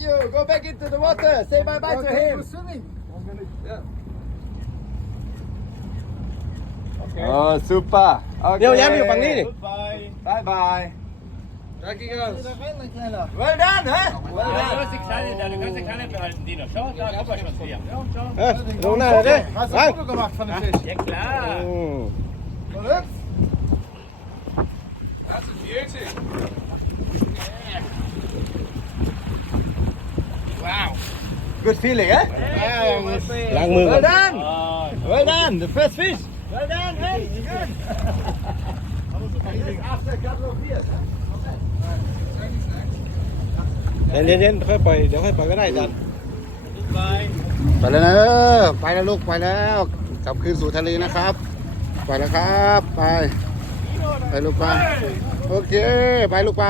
you. Go back into the water. Say bye bye to him. Oh, super. เดี๋ยวย้ำอยู่ฝั่งนี้ Bye bye. Danke girls. Well done, huh? Well Ja, done. du kannst die kleine behalten, Dino. Schau, da kommt was von dir. ลงหน้าเลยดิ Hast du วาง ein Foto gemacht von dem Fisch? Ja, klar. Verrückt? That's a beauty. Wow. Good feeling, eh? ล้างมือก่อน Well done. Well done. The first fish. Well done, hey. Good. After a couple of years, huh? เย็นๆค่อยปล่อยเดี๋ยวค่อยปล่อยก็ได้จัน ไปแล้วนะไปแล้วลูกไปแล้วกลับคืนสู่ทะเลนะครับไปแล้วครับไปลูกไปโอเคไปลูกไป